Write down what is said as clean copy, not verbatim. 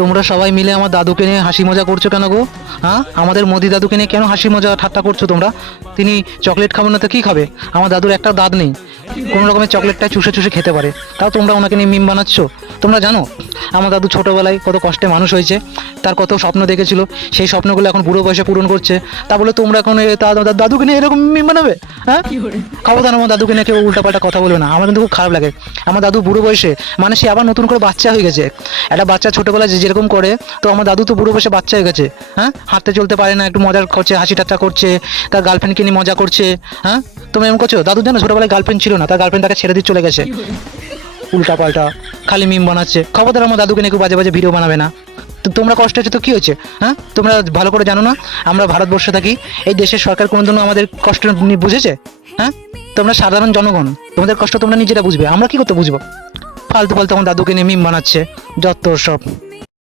তোমরা সবাই মিলে আমার দাদুকে নিয়ে হাসি মজা করছো কেন গো? হ্যাঁ, আমাদের মোদি দাদুকে নিয়ে কেন হাসি মজা ঠাট্টা করছো তোমরা? তিনি চকলেট খাবেন না তো কী খাবে? আমার দাদুর একটা দাঁত নেই, কোনো রকমের চকলেটটা চুষে চুষে খেতে পারে, তাও তোমরা ওনাকে নিয়ে মিম বানাচ্ছ। তোমরা জানো আমার দাদু ছোটোবেলায় কত কষ্টে মানুষ হয়েছে, তার কত স্বপ্ন দেখেছিল, সেই স্বপ্নগুলো এখন বুড়ো বয়সে পূরণ করছে। তা বলে তোমরা এখন দাদুকে নিয়ে এরকম মিম বানাবে? হ্যাঁ, খবরদার আমার দাদুকে নিয়ে কেউ উল্টাপাল্টা কথা বলবে না, আমার কিন্তু খুব খারাপ লাগে। আমার দাদু বুড়ো বয়সে, মানে সে আবার নতুন করে বাচ্চা হয়ে গেছে। একটা বাচ্চা ছোটোবেলায় যেরকম করে, তো আমার দাদু তো বুড়ো বয়সে বাচ্চা হয়ে গেছে। হ্যাঁ, হাঁটতে চলতে পারে না, একটু মজা করছে, হাসি ঠাট্টা করছে, তার গার্লফ্রেন্ডকে নিয়ে মজা করছে। হ্যাঁ, তোমরা এমন করছো? দাদু জানো ছোটোবেলায় গার্লফ্রেন্ড ছিল না, তার গার্লফ্রেন্ড তাকে ছেড়ে দিয়ে চলে গেছে। উল্টাপাল্টা খালি মিম বানাচ্ছে। খবরদার আমার দাদুকে নিয়ে কেউ বাজে বাজে ভিডিও বানাবে না। তো তোমরা কষ্ট হচ্ছে তো কী হচ্ছে? হ্যাঁ, তোমরা ভালো করে জানো না আমরা ভারতবর্ষে থাকি, এই দেশের সরকার কোনোদিনও আমাদের কষ্ট বুঝেছে? হ্যাঁ, তোমরা সাধারণ জনগণ, তোমাদের কষ্ট তোমরা নিজেরা বুঝবে, আমরা কি করতে বুঝবো? ফালতু ফালতু আমার দাদুকে নিয়ে মিম বানাচ্ছে, যত সব।